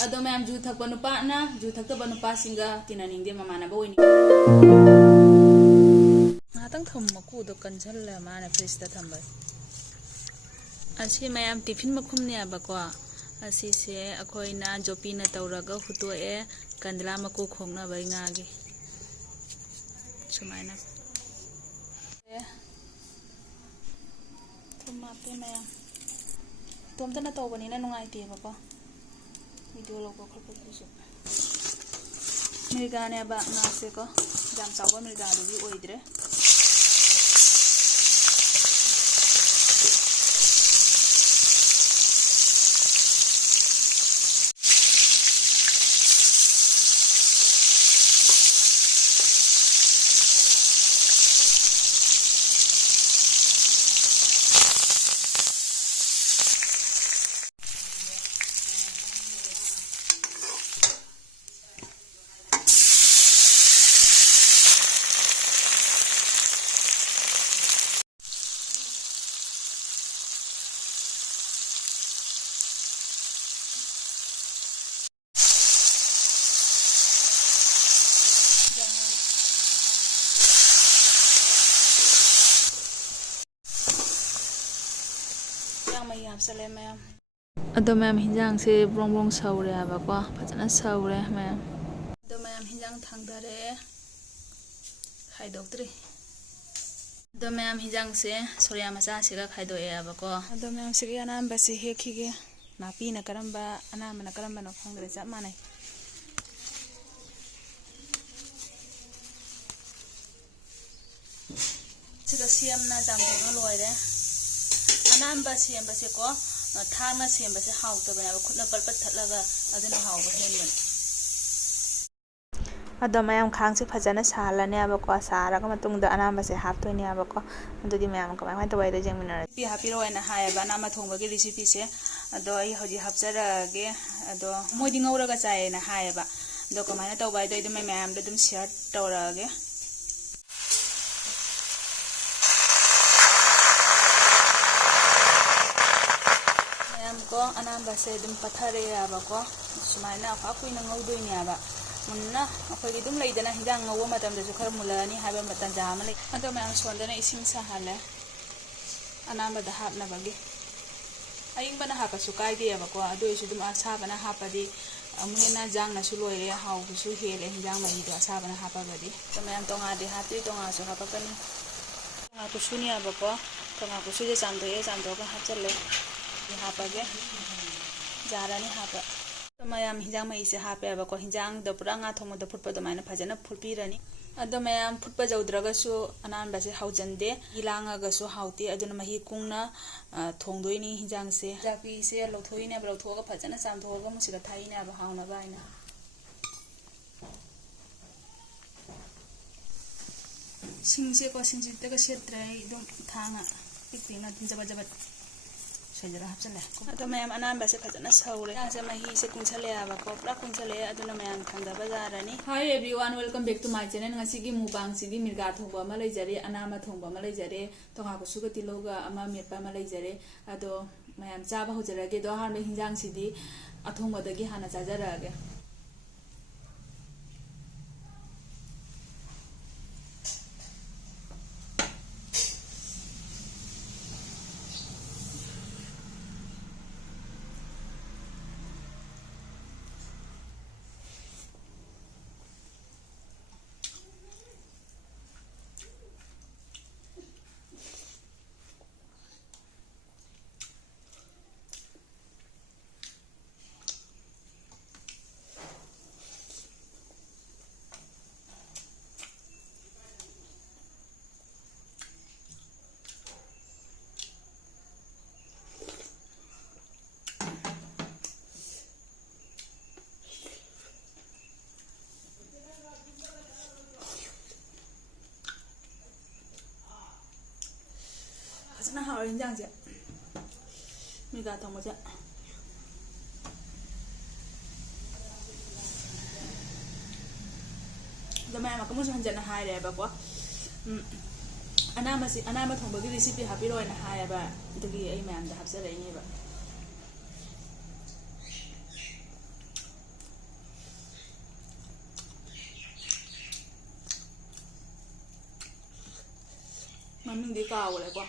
अदो मैम जू थकप नुपाना जू थक्तब नुपासिंगा तिनानिंगदे ममानबा ओइनि ngатang thom maku do kanjalla mana freeze da thambay asi mayam tiffin makhum ne abako asi se akoina jopi na tawraga huto e kandla maku khongna bai nga gi sumaina thumate mayam tomta na tawbani na nungai te bako video logo khorpo bisu mirga ne ba na se ko jam sawa mirga du oidre Sale मैम अदो मैम हिंजांग से ब्रोंग ब्रोंग सौरे आबको फजना सौरे ma'am अदो मैम हिंजांग थांगदरे खाइदोक्त्रि अदो मैम हिंजांग से सोरिया मचा सिगा खाइदोए आबको अदो मैम सिगे अनाम बसे हेखिगे नापी न करंबा अनाम न करंबा न खंगरे जा माने सिगा सियम ना जामदो लोइरे अनाम्बा सेम्बसे को थाना सेम्बसे हाउतबना खुना पलपत थलगा अदुना हाउबा हेनबन अदो मयाम खांगसे फजना सालाने आबको सारागा मतुंगदा अनाम्बसे हापतोइने आबको अदुदि मयाम कमाय तवाइदा जेंमिनर पि हापिरोयना हायबा नामा थोंबगे रेसिपी से अदो आई हजि हापजरागे अदो मोइदि ngौरगा चायना हायबा अदो कमायना तवाइदा इदु मयाम दम शेयर तौरागे को अनाम्बा से दुम पथरे आबको सुमाइना अफा कुइना ngौदोइने आबा मुन्ना अखोइगि दुम लेदना हिजांग ngौवा मतमदसु खर मुलानी हाबा मतन जामा ले अदो मयाम सोंदना इसिंग साहाले अनाम्बा दा हापनाबगे अयिंबना हापसु काइदे आबको अदोइसु दुम असाबना हापदि अमुना जांगनासु लोइरे हाउबसु हेले हिजांग महिदो असाबना हापाबदि तो मयाम तोंगादि हापि तोंगासु हापकनी तोंगा कुसुनि आबको तोंगा कुसुजे चामदोए चामदोगा हापचले हापगे जारानी हाप तो मयाम हिजांग मई से हापे आबको हिजांग द पुरा nga थोंग द फुटप द माइना फजना फुटपिरनी अदो मयाम फुटप जौद्रगसु अनानबसे हाउजंदे हिलांगागसु हाउती अदुना मही कुंगना थोंदोइनी हिजांग से जापी से लौथोइने लौथोगा फजना चामथोगा मुसिगा थाइने अब हाउना बाइना सिंसे को सिंजितगा सेत्रे एकदम थांगा पिकपिना जब जब सजरा हपचले अदो मयाम अनाम्बसे फजना सौरे आसे मही से कुंछले आबको पुरा कुंछले अदुना मयाम थांदा बाजारानी hi everyone welcome back to my channel ngasi मुबांग सिगी मिर्गा थोंबा अमा लेजरे अनामा थोंबा अमा लेजरे तोंगा को सुगा तिलोगा अमा मेपा अमा लेजरे अदो मयाम चाबा होजरागे दो हार में हिंजांग सिदी अथोंबदगी हाना चाजरागे फजना हाउ हिंजांग से मिर्गा थोंबा से दमायमा कमुसु हंजना हायरेबको अनामा थोंबगी रेसिपी हापिरोयना हायबा दुगी एई मैम दा हापजराइनेबा ꯃꯃꯤꯡꯗꯤ ꯀꯥꯎꯈ꯭ꯔꯦꯀꯣ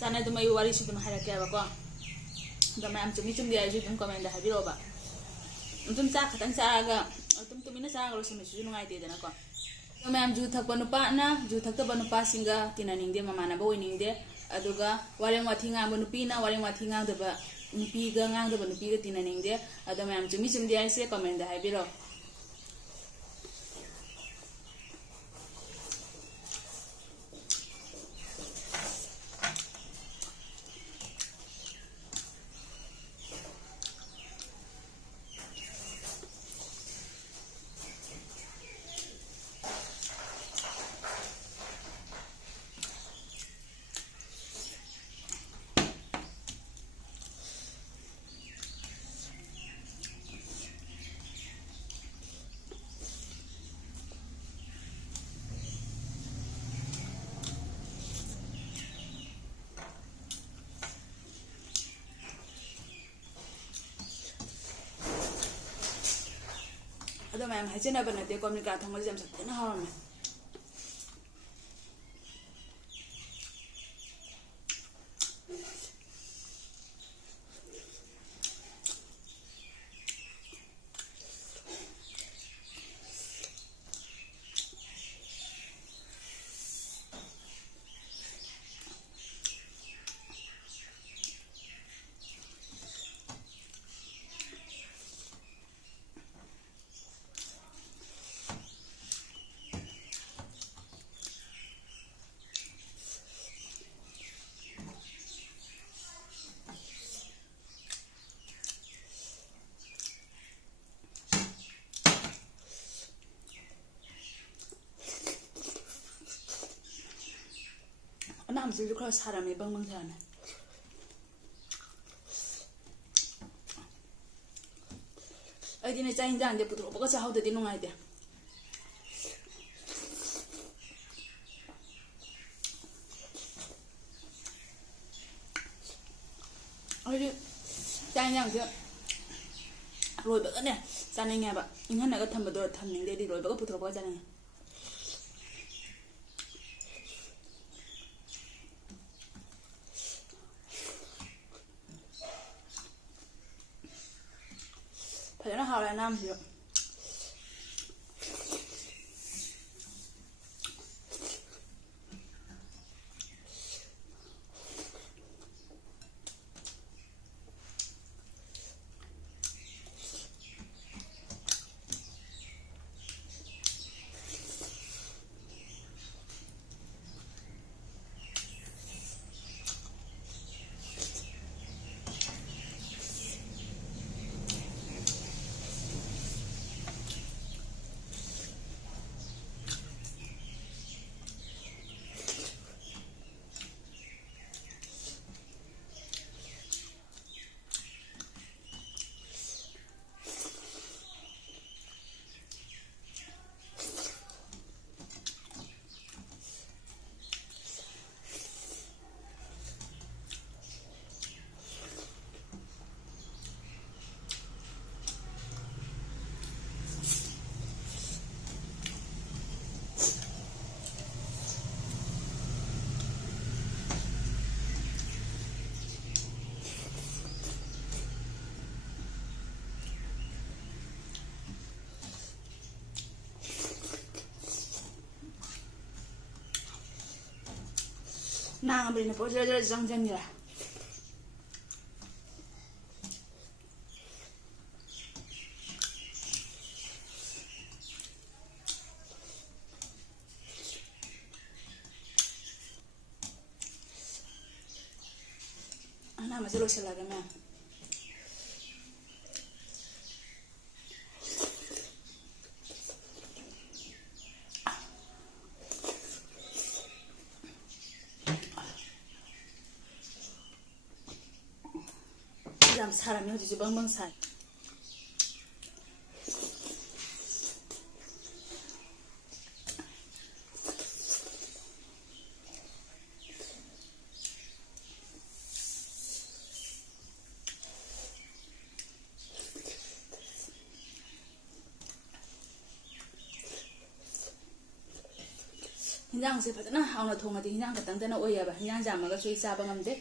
Sana itu mayu wari sih tuh mahal kayak apa kok? Udah macam cumi aja tuh komen dah habis loba. Untung cak katang cak agak, untung tuh mina cak kalau sama susu nungai dia dan aku. Macam juta penupa na, juta tuh penupa sehingga tina ning dia mama na bawa ning dia. Aduga wareng wati ngang penupi na, wareng wati ngang tuh ba nupi ga ngang tuh penupi ga tina ning dia. Ada macam cumi aja sih komen dah habis loba. Aduh, memang haji na benar dia komunikasi sama jam satu na haram. Nam sih juga saram ya bang sana. Aja nih cain jangan dia putus, pokoknya sahau tadi nungai dia. Aja cain jangan dia, roy baga nih, caningnya apa? Ingat naga tambah dua tambing dia di roy baga putus pokoknya caningnya. Padahal hal yang nam sih. Nah, beli nih, jelas-jelas jangan ya. Nah, masih lucu lagi mah. ꯌꯥꯝ ꯁꯥꯔꯝꯃꯦ ꯍꯧꯖꯤꯛꯁꯦ ꯕꯪ ꯕꯪ ꯁꯥꯏ हिंजांसे फजना हाउना थोंगदी हिंजां खतंगदना ओयबा हिंजां जामगा सोई चाबा ngamde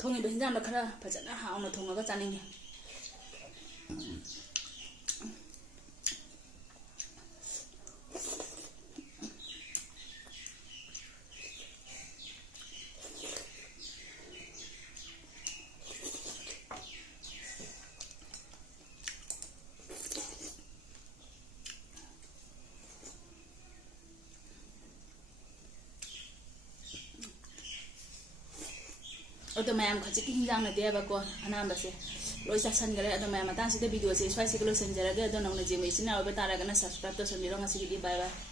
थोंगिबा हिंजां खरा फजना हाउना थोंगगा चानिंगे अदो ma'am खजिक हिंजांग नदेबको अनाबसे लोई चासनगरे अदो ma'am मतांसिदे video से स्वाइसे लोसनजरगे अदो नौना जेमे इसिना ओबे तारागना सब्सक्राइब तो समिरो ngasi बाय बाय